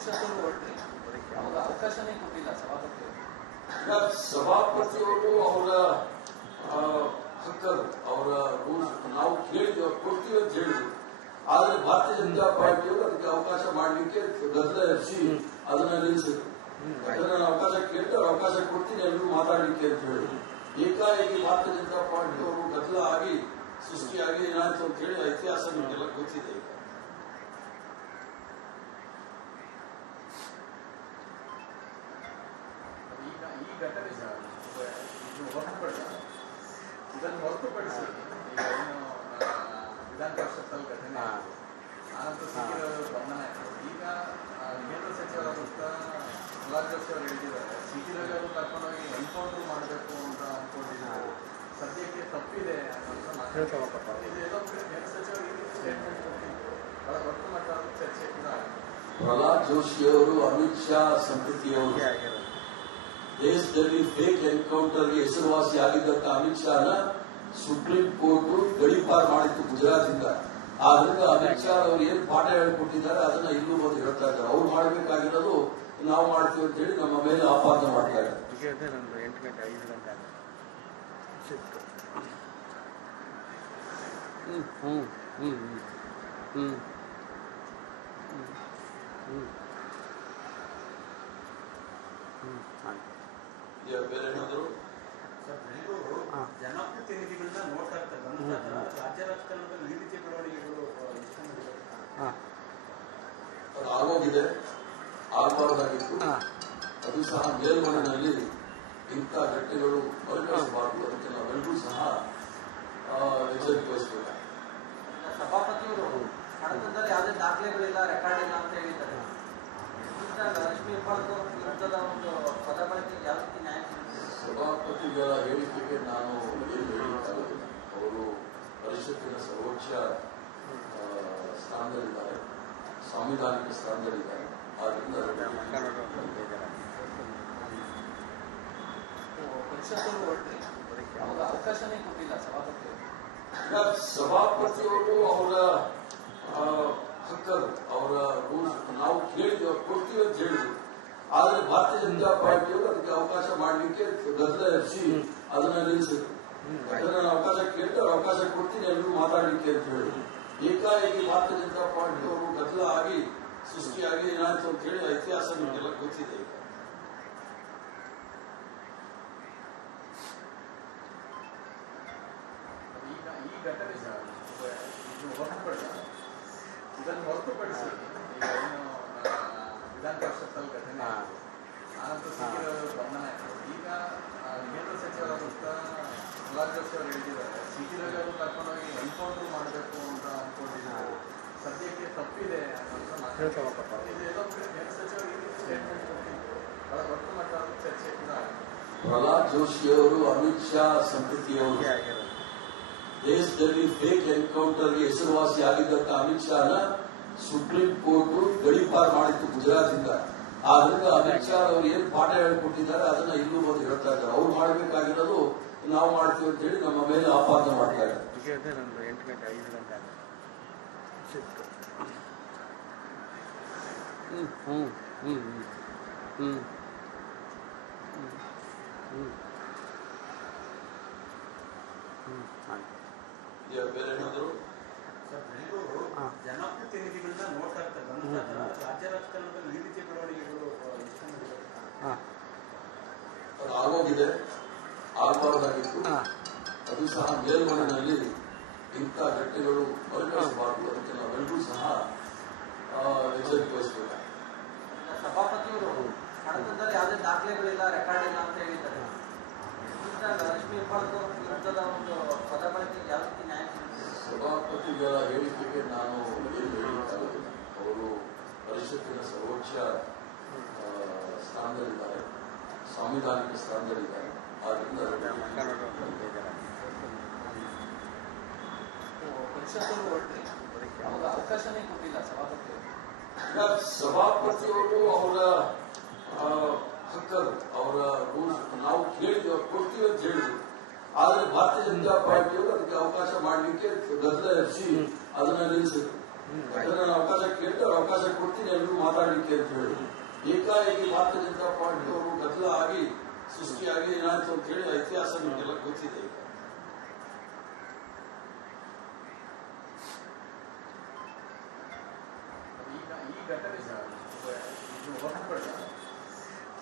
ಪರಿಷತ್ತರು ಹೊರಟ್ರಿ, ಅವಾಗ ಅವಕಾಶನೇ ಕೊಟ್ಟಿಲ್ಲ ಸಭಾಪತಿ. ಸಭಾಪತಿಯವರು ಅವರ ಹಕ್ಕರು, ಅವರ ರೂಲ್ಸ್ ನಾವು ಕೇಳಿದ್ವಿ, ಅವ್ರು ಕೊಡ್ತೀವಿ ಅಂತ ಹೇಳಿದ್ರು. ಆದ್ರೆ ಭಾರತೀಯ ಜನತಾ ಪಾರ್ಟಿಯವರು ಅದಕ್ಕೆ ಅವಕಾಶ ಮಾಡಲಿಕ್ಕೆ ಗದ್ದಲ ಎಬ್ಬಿಸಿ ಅದನ್ನ ನಿಲ್ಲಿಸಿದ್ರು. ಯಾಕಂದ್ರೆ ನಾನು ಅವಕಾಶ ಕೇಳಿದ್ರೆ ಅವ್ರು ಅವಕಾಶ ಕೊಡ್ತೀನಿ ಎಲ್ಲರೂ ಮಾತಾಡ್ಲಿಕ್ಕೆ ಅಂತ ಹೇಳಿದ್ರು. ಏಕಾಏಕಿ ಭಾರತೀಯ ಜನತಾ ಪಾರ್ಟಿಯವರು ಗದ್ದಲ ಆಗಿ ಸೃಷ್ಟಿಯಾಗಿ ಏನಾಯ್ತು ಅಂತ ಹೇಳಿ ಇತಿಹಾಸ ನಿಮಗೆಲ್ಲ ಗೊತ್ತಿದೆ. ಈ ಘಟನೆ ಇದನ್ನು ಹೊರತುಪಡಿಸಿ ಈಗ ಏನು ವಿಧಾನ ಪರಿಷತ್ತಲ್ಲಿ ಘಟನೆ ಆನಂತರ ಸಿಕ್ಕಿರೋದು ಗಮನ ಆಯಿತು. ಈಗ ಕೇಂದ್ರ ಸಚಿವರಾದಂಥ ಪ್ರಹ್ಲಾದ್ ಜೋಶಿ ಅವರು ಹೇಳಿದ್ದಾರೆ, ಸಿಟಿ ರವಿ ಅವರು ಕರ್ಕೊಂಡೋಗಿ ಎನ್ಕೌಂಟರ್ ಮಾಡಬೇಕು ಅಂತ ಅನ್ಕೊಂಡಿದ್ದಾರೆ. ಸದ್ಯಕ್ಕೆ ತಪ್ಪಿದೆ ಅನ್ನೋಂಥ ಮಾತು. ಇದೆಲ್ಲೋ ಕೇಂದ್ರ ಸಚಿವರಿಗೆ ಸ್ಟೇಟ್ಮೆಂಟ್ ಕೊಟ್ಟಿದ್ದು ಬಹಳ ದೊಡ್ಡ ಮಟ್ಟದ ಚರ್ಚೆ ಕೂಡ ಆಗಿದೆ. ಪ್ರಹ್ಲಾದ್ ಜೋಶಿ ಅವರು, ಅಮಿತ್ ಶಾ ಸಂತತಿಯವರು ದೇಶದಲ್ಲಿ ಫೇಕ್ ಎನ್ಕೌಂಟರ್ಗೆ ಹೆಸರುವಾಸಿ ಆಗಿದ್ದಂತ ಅಮಿತ್ ಶಾನ ಸುಪ್ರೀಂ ಕೋರ್ಟ್ ಗಡೀಪಾರು ಮಾಡಿತ್ತು ಗುಜರಾತಿಂದ. ಆದ್ರಿಂದ ಅಮಿತ್ ಶಾ ಅವರು ಏನ್ ಪಾಠ ಹೇಳಿಕೊಟ್ಟಿದ್ದಾರೆ ಅದನ್ನ ಇಲ್ಲೂ ಬಂದು ಹೇಳ್ತಾ ಇದ್ದಾರೆ. ಅವ್ರು ಮಾಡಬೇಕಾಗಿರೋದು ನಾವು ಮಾಡ್ತೀವಿ ಅಂತ ಹೇಳಿ ನಮ್ಮ ಮೇಲೆ ಆಪಾದನೆ ಮಾಡ್ತಾ ಇದ್ದಾರೆ. ಬೇರೆ ಏನಾದ್ರು ಜನಪ್ರತಿನಿಧಿಗಳನ್ನ ನೋಡ್ತಾ ಇರ್ತಾರೆ, ರಾಜ್ಯ ರಾಜಕಾರಣದಲ್ಲಿ ಈ ರೀತಿಯ ಬೆಳವಣಿಗೆಗಳು ಅದು ಆಗೋಗಿದೆ, ಆಗಬಾರ್ದಾಗಿತ್ತು. ಅದು ಸಹ ಮೇಲ್ಮನೆಯಲ್ಲಿ ಇಂಥ ಘಟನೆಗಳು ಮರುಕಳಿಸಬಾರದು. ಅದಕ್ಕೆ ನಾವೆಲ್ಲರೂ ಸಹ ಎಚ್ಚರಿಕೆ ವಹಿಸಬೇಕು. ಸಭಾಪತಿಯವರು ಕಡತದಲ್ಲಿ ಯಾವುದೇ ದಾಖಲೆಗಳಿಲ್ಲ, ರೆಕಾರ್ಡ್ ಇಲ್ಲ ಅಂತ ಹೇಳಿದ್ದಾರೆ. ಲಕ್ಷ್ಮೀ ಹೆಬ್ಬಾಳ್ಕರ್ ವಿರುದ್ಧದ ಒಂದು ಪದ ಬಳಕೆಗೆ ಯಾವ ರೀತಿ ನ್ಯಾಯ? ಸಭಾಪತಿಗಳ ಹೇಳಿಕೆಗೆ ನಾನು ಏನು ಹೇಳಲಿಕ್ಕಾಗುತ್ತಿಲ್ಲ. ಅವರು ಪರಿಷತ್ತಿನ ಸರ್ವೋಚ್ಚ ಸ್ಥಾನದಲ್ಲಿದ್ದಾರೆ, ಸಾಂವಿಧಾನಿಕ ಸ್ಥಾನದಲ್ಲಿದ್ದಾರೆ. ಆದ್ರಿಂದ ಪರಿಷತ್ತರು ಹೊರಟ್ರಿ, ಅವಾಗ ಅವಕಾಶನೇ ಕೊಟ್ಟಿಲ್ಲ ಸಭಾಪತಿಯವರು. ಸಭಾಪತಿಯವರು ಅವರ ಹಕ್ಕರು, ಅವರ ರೂಲ್ಸ್ ನಾವು ಕೇಳಿದ್ವಿ, ಅವ್ರು ಕೊಡ್ತೀವಿ ಅಂತ ಹೇಳಿದ್ರು. ಆದ್ರೆ ಭಾರತೀಯ ಜನತಾ ಪಾರ್ಟಿಯವರು ಅದಕ್ಕೆ ಅವಕಾಶ ಮಾಡಲಿಕ್ಕೆ ಗದ್ದಲ ಎಬ್ಬಿಸಿ ಅದನ್ನ ನಿಲ್ಲಿಸಿದ್ರು. ಯಾಕಂದ್ರೆ ನಾನು ಅವಕಾಶ ಕೇಳಿದ್ರೆ ಅವ್ರು ಅವಕಾಶ ಕೊಡ್ತೀನಿ ಎಲ್ಲರೂ ಮಾತಾಡ್ಲಿಕ್ಕೆ ಅಂತ ಹೇಳಿದ್ರು. ಏಕಾಏಕಿ ಭಾರತೀಯ ಜನತಾ ಪಾರ್ಟಿಯವರು ಗದ್ದಲ ಆಗಿ ಸೃಷ್ಟಿಯಾಗಿ ಏನಾಯ್ತು ಅಂತ ಹೇಳಿ ಇತಿಹಾಸ ನಿಮಗೆಲ್ಲ ಗೊತ್ತಿದೆ. ಈಗ ಈ ಘಟನೆ ಇದನ್ನು ಹೊರತುಪಡಿಸಿ ಈಗ ಏನು ವಿಧಾನ ಪರಿಷತ್ತಲ್ಲಿ ಘಟನೆ ಆನಂತರ ಸಿಕ್ಕಿರೋದು ಗಮನ ಆಯಿತು. ಈಗ ಕೇಂದ್ರ ಸಚಿವರಾದಂಥ ಪ್ರಹ್ಲಾದ್ ಜೋಶಿ ಅವರು ಹೇಳಿದ್ದಾರೆ, ಸಿಟಿ ರವಿ ಅವರು ಕರ್ಕೊಂಡೋಗಿ ಎನ್ಕೌಂಟರ್ ಮಾಡಬೇಕು ಅಂತ ಅನ್ಕೊಂಡಿದ್ದಾರೆ. ಸದ್ಯಕ್ಕೆ ತಪ್ಪಿದೆ ಅನ್ನೋಂಥ ಮಾತು. ಇದೆಲ್ಲೋ ಕೇಂದ್ರ ಸಚಿವರಿಗೆ ಸ್ಟೇಟ್ಮೆಂಟ್ ಕೊಟ್ಟಿದ್ದು ಬಹಳ ದೊಡ್ಡ ಮಟ್ಟದ ಚರ್ಚೆ ಕೂಡ ಆಗಿದೆ. ಪ್ರಹ್ಲಾದ್ ಜೋಶಿ ಅವರು, ಅಮಿತ್ ಶಾ ಸಂತತಿಯವರು ದೇಶದಲ್ಲಿ ಫೇಕ್ ಎನ್ಕೌಂಟರ್ಗೆ ಹೆಸರುವಾಸಿ ಆಗಿದ್ದಂತ ಅಮಿತ್ ಶಾನ ಸುಪ್ರೀಂ ಕೋರ್ಟ್ ಗಡೀಪಾರು ಮಾಡಿತ್ತು ಗುಜರಾತಿಂದ. ಆದ್ರಿಂದ ಅಮಿತ್ ಶಾ ಅವರು ಏನ್ ಪಾಠ ಹೇಳಿಕೊಟ್ಟಿದ್ದಾರೆ ಅದನ್ನ ಇಲ್ಲೂ ಬಂದು ಹೇಳ್ತಾ ಇದ್ದಾರೆ. ಅವ್ರು ಮಾಡಬೇಕಾಗಿರೋದು ನಾವು ಮಾಡ್ತೀವಿ ಅಂತ ಹೇಳಿ ನಮ್ಮ ಮೇಲೆ ಆಪಾದನೆ ಮಾಡ್ತಾ ಇದ್ದಾರೆ. ಬೇರೆ ಏನಾದ್ರು ಜನಪ್ರತಿನಿಧಿಗಳನ್ನ ನೋಡ್ತಾ ಇರ್ತಾರೆ, ರಾಜ್ಯ ರಾಜಕಾರಣದಲ್ಲಿ ಈ ರೀತಿಯ ಬೆಳವಣಿಗೆಗಳು ಅದು ಆಗೋಗಿದೆ, ಆಗಬಾರ್ದಾಗಿತ್ತು. ಅದು ಸಹ ಮೇಲ್ಮನೆಯಲ್ಲಿ ಇಂಥ ಘಟನೆಗಳು ಮರುಕಳಿಸಬಾರದು. ಅದಕ್ಕೆ ನಾವೆಲ್ಲರೂ ಸಹ ಎಚ್ಚರಿಕೆ ವಹಿಸಬೇಕು. ಸಭಾಪತಿಯವರು ಕಡತದಲ್ಲಿ ಯಾವುದೇ ದಾಖಲೆಗಳಿಲ್ಲ, ರೆಕಾರ್ಡ್ ಇಲ್ಲ ಅಂತ ಹೇಳಿದ್ದಾರೆ. ಲಕ್ಷ್ಮೀ ಹೆಬ್ಬಾಳ್ಕರ್ ವಿರುದ್ಧದ ಒಂದು ಪದ ಬಳಕೆಗೆ ಯಾವ ರೀತಿ ನ್ಯಾಯ? ಸಭಾಪತಿಗಳ ಹೇಳಿಕೆಗೆ ನಾನು ಏನು ಹೇಳಲಿಕ್ಕಾಗುತ್ತಿಲ್ಲ. ಅವರು ಪರಿಷತ್ತಿನ ಸರ್ವೋಚ್ಚ ಸ್ಥಾನದಲ್ಲಿದ್ದಾರೆ, ಸಾಂವಿಧಾನಿಕ ಸ್ಥಾನದಲ್ಲಿದ್ದಾರೆ. ಆದ್ರಿಂದ ಪರಿಷತ್ತರು ಹೊರಟ್ರಿ, ಅವಾಗ ಅವಕಾಶನೇ ಕೊಟ್ಟಿಲ್ಲ ಸಭಾಪತಿಯವರು. ಸಭಾಪತಿಯವರು ಅವರ ಹಕ್ಕರು, ಅವರ ರೂಲ್ಸ್ ನಾವು ಕೇಳಿದ್ವಿ, ಅವ್ರು ಕೊಡ್ತೀವಿ ಅಂತ ಹೇಳಿದ್ರು. ಆದ್ರೆ ಭಾರತೀಯ ಜನತಾ ಪಾರ್ಟಿಯವರು ಅದಕ್ಕೆ ಅವಕಾಶ ಮಾಡಲಿಕ್ಕೆ ಗದ್ದಲ ಎಬ್ಬಿಸಿ ಅದನ್ನ ನಿಲ್ಲಿಸಿದ್ರು. ನಾನು ಅವಕಾಶ ಕೇಳಿದ್ರೆ ಅವಕಾಶ ಕೊಡ್ತೀನಿ, ಎಲ್ಲರೂ ಮಾತಾಡಲಿಕ್ಕೆ ಅಂತ ಹೇಳಿ. ಏಕಾಏಕಿ ಭಾರತೀಯ ಜನತಾ ಪಾರ್ಟಿ ಅವರು ಗದ್ದಲ ಆಗಿ ಸೃಷ್ಟಿಯಾಗಿ ಏನಾಯ್ತು ಅಂತ ಹೇಳಿ ಇತಿಹಾಸ ನಿಮಗೆಲ್ಲ ಗೊತ್ತಿದೆ. ಈ ಘಟನೆ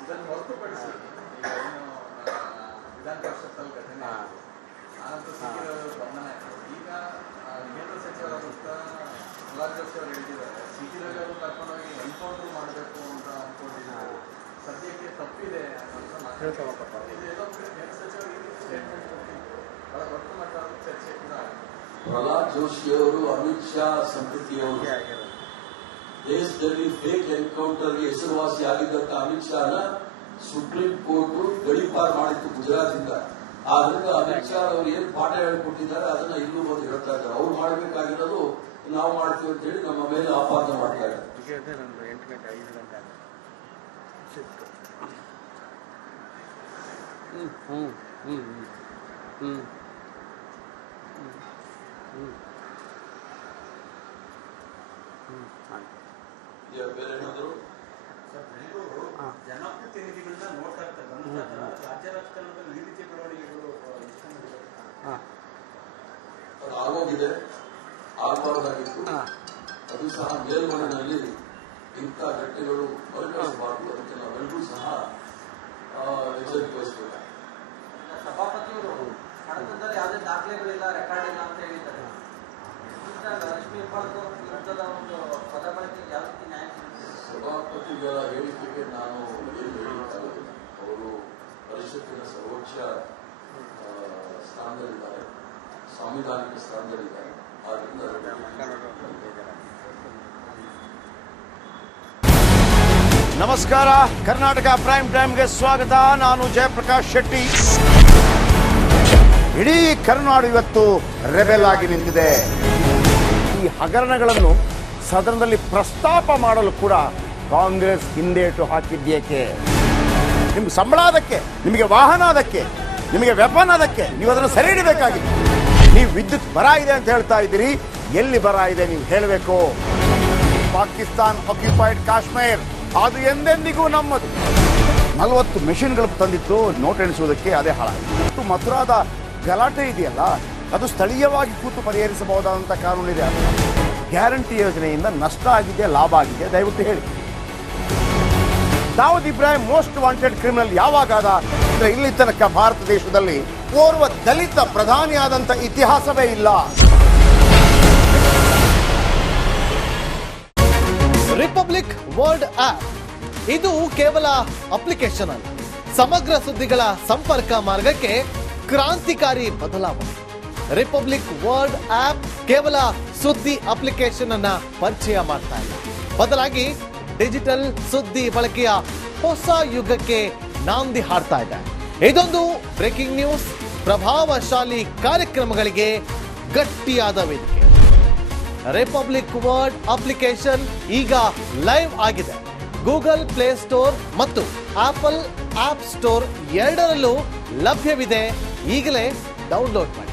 ಇದನ್ನು ಹೊರತುಪಡಿಸಿ ವಿಧಾನ ಪರಿಷತ್ತಲ್ಲಿ ಘಟನೆ ಆನಂತರ ಸಿಕ್ಕಿರೋದು ಗಮನ ಆಯಿತು. ಈಗ ಕೇಂದ್ರ ಸಚಿವರಾದಂಥ ಪ್ರಹ್ಲಾದ್ ಜೋಶಿ ಅವರು ಹೇಳಿದ್ದಾರೆ, ಸಿಟಿ ರವಿ ಅವರು ಕರ್ಕೊಂಡೋಗಿ ಎನ್ಕೌಂಟರ್ ಮಾಡಬೇಕು ಅಂತ ಅನ್ಕೊಂಡಿದ್ದಾರೆ. ಸದ್ಯಕ್ಕೆ ತಪ್ಪಿದೆ ಅನ್ನೋಂಥ ಮಾತು ಇದೆಲ್ಲೋ ಕೇಂದ್ರ ಸಚಿವರಿಗೆ ಸ್ಟೇಟ್ಮೆಂಟ್ ಕೊಟ್ಟಿದ್ದು ಬಹಳ ದೊಡ್ಡ ಮಟ್ಟದ ಚರ್ಚೆ ಕೂಡ ಆಗಿದೆ. ಪ್ರಹ್ಲಾದ್ ಜೋಶಿ ಅವರು, ಅಮಿತ್ ಶಾ ಸಂತತಿಯವರು ದೇಶದಲ್ಲಿ ಫೇಕ್ ಎನ್ಕೌಂಟರ್ಗೆ ಹೆಸರುವಾಸಿ ಆಗಿದ್ದಂತ ಅಮಿತ್ ಶಾನ ಸುಪ್ರೀಂ ಕೋರ್ಟ್ ಗಡೀಪಾರು ಮಾಡಿತ್ತು ಗುಜರಾತಿಂದ. ಆದ್ರಿಂದ ಅಮಿತ್ ಶಾ ಅವರು ಏನ್ ಪಾಠ ಹೇಳಿಕೊಟ್ಟಿದ್ದಾರೆ ಅದನ್ನ ಇಲ್ಲೂ ಬಂದು ಹೇಳ್ತಾ ಇದ್ದಾರೆ. ಅವ್ರು ಮಾಡಬೇಕಾಗಿರೋದು ನಾವು ಮಾಡ್ತೀವಿ ಅಂತ ಹೇಳಿ ನಮ್ಮ ಮೇಲೆ ಆಪಾದನೆ ಮಾಡ್ತಾ ಇದ್ದಾರೆ. ಬೇರೆ ಏನಾದ್ರು ಜನಪ್ರತಿನಿಧಿಗಳನ್ನ ನೋಡ್ತಾ ಇರ್ತಾರೆ, ರಾಜ್ಯ ರಾಜಕಾರಣದಲ್ಲಿ ಈ ರೀತಿಯ ಬೆಳವಣಿಗೆಗಳು ಅದು ಆಗೋಗಿದೆ, ಆಗಬಾರ್ದಾಗಿತ್ತು. ಅದು ಸಹ ಮೇಲ್ಮನೆಯಲ್ಲಿ ಇಂಥ ಘಟನೆಗಳು ಮರುಕಳಿಸಬಾರದು. ಅದಕ್ಕೆ ನಾವೆಲ್ಲರೂ ಸಹ ಎಚ್ಚರಿಕೆ ವಹಿಸಬೇಕು. ಸಭಾಪತಿಯವರು ಹಣದಲ್ಲಿ ಯಾವುದೇ ದಾಖಲೆಗಳಿಲ್ಲ, ರೆಕಾರ್ಡ್ ಇಲ್ಲ ಅಂತ ಹೇಳಿದ್ದಾರೆ. ರಶ್ಮಿ ವಿರುದ್ಧದ ಒಂದು ಪದ ಬಳಕೆಗೆ ಯಾವ ರೀತಿ ನ್ಯಾಯ ಸಿಗುತ್ತೆ? ಸಭಾಪತಿಗಳ ಹೇಳಿಕೆಗೆ ನಾನು ಏನು ಹೇಳಲಿಕ್ಕಾಗುವುದಿಲ್ಲ. ಅವರು ಪರಿಷತ್ತಿನ ಸರ್ವೋಚ್ಚ ಸ್ಥಾನದಲ್ಲಿದ್ದಾರೆ, ಸಾಂವಿಧಾನಿಕ ಸ್ಥಾನದಲ್ಲಿದ್ದಾರೆ. ಆದ್ದರಿಂದ ನಮಸ್ಕಾರ, ಕರ್ನಾಟಕ ಪ್ರೈಮ್ ಟೈಮ್ಗೆ ಸ್ವಾಗತ. ನಾನು ಜಯಪ್ರಕಾಶ್ ಶೆಟ್ಟಿ. ಇಡೀ ಕರುನಾಡು ಇವತ್ತು ರೆಬೆಲ್ ಆಗಿ ನಿಂತಿದೆ. ಈ ಹಗರಣಗಳನ್ನು ಸದನದಲ್ಲಿ ಪ್ರಸ್ತಾಪ ಮಾಡಲು ಕೂಡ ಕಾಂಗ್ರೆಸ್ ಹಿಂದೇಟು ಹಾಕಿದ್ದೇಕೆ? ನಿಮ್ಗೆ ಸಂಬಳ ಅದಕ್ಕೆ, ನಿಮಗೆ ವಾಹನ ಅದಕ್ಕೆ, ನಿಮಗೆ ವೆಪನ್ ಅದಕ್ಕೆ, ನೀವು ಅದನ್ನು ಸೆರೆ ಹಿಡಿಬೇಕಾಗಿತ್ತು. ನೀವು ವಿದ್ಯುತ್ ಬರ ಇದೆ ಅಂತ ಹೇಳ್ತಾ ಇದ್ದೀರಿ, ಎಲ್ಲಿ ಬರ ಇದೆ ನೀವು ಹೇಳಬೇಕು. ಪಾಕಿಸ್ತಾನ್ ಆಕ್ಯುಪೈಡ್ ಕಾಶ್ಮೀರ್ ಅದು ಎಂದೆಂದಿಗೂ ನಮ್ಮದು. 40 ಮೆಷಿನ್ಗಳು ತಂದಿತ್ತು ನೋಟ್ ಎಣಿಸುವುದಕ್ಕೆ, ಅದೇ ಹಾಳಾಯಿತು. ಮಥುರಾದ ಗಲಾಟೆ ಇದೆಯಲ್ಲ, ಅದು ಸ್ಥಳೀಯವಾಗಿ ಕೂತು ಪರಿಹರಿಸಬಹುದಾದಂಥ ಕಾನೂನಿದೆ. ಗ್ಯಾರಂಟಿ ಯೋಜನೆಯಿಂದ ನಷ್ಟ ಆಗಿದೆ, ಲಾಭ ಆಗಿದೆ, ದಯವಿಟ್ಟು ಹೇಳಿ. Dawood Ibrahim most wanted criminal ಯಾವಾಗಾದ ಅಂದ್ರೆ ಇಲ್ಲಿ ತನಕ ಭಾರತ ದೇಶದಲ್ಲಿ ಓರ್ವ ದಲಿತ ಪ್ರಧಾನಿಯಾದಂಥ ಇತಿಹಾಸವೇ ಇಲ್ಲ. ರಿಪಬ್ಲಿಕ್ ವರ್ಲ್ಡ್ ಆಪ್ ಇದು ಕೇವಲ ಅಪ್ಲಿಕೇಶನ್ ಅಲ್ಲ, ಸಮಗ್ರ ಸುದ್ದಿಗಳ ಸಂಪರ್ಕ ಮಾರ್ಗಕ್ಕೆ ಕ್ರಾಂತಿಕಾರಿ ಬದಲಾವಣೆ. ರಿಪಬ್ಲಿಕ್ ವರ್ಲ್ಡ್ ಆಪ್ ಕೇವಲ ಸುದ್ದಿ ಅಪ್ಲಿಕೇಶನ್ ಅನ್ನ ಪರಿಚಯ ಮಾಡ್ತಾ ಇಲ್ಲ, ಬದಲಾಗಿ ಡಿಜಿಟಲ್ ಸುದ್ದಿ ಬಳಕೆಯ ಹೊಸ ಯುಗಕ್ಕೆ ನಾಂದಿ ಹಾಡ್ತಾ ಇದೆ. ಇದೊಂದು ಬ್ರೇಕಿಂಗ್ ನ್ಯೂಸ್, ಪ್ರಭಾವಶಾಲಿ ಕಾರ್ಯಕ್ರಮಗಳಿಗೆ ಗಟ್ಟಿಯಾದ ವೇದಿಕೆ. ರಿಪಬ್ಲಿಕ್ ವರ್ಲ್ಡ್ ಅಪ್ಲಿಕೇಶನ್ ಈಗ ಲೈವ್ ಆಗಿದೆ. ಗೂಗಲ್ ಪ್ಲೇ ಸ್ಟೋರ್ ಮತ್ತು ಆಪಲ್ ಆಪ್ ಸ್ಟೋರ್ ಎರಡರಲ್ಲೂ ಲಭ್ಯವಿದೆ. ಈಗಲೇ ಡೌನ್ಲೋಡ್ ಮಾಡಿ.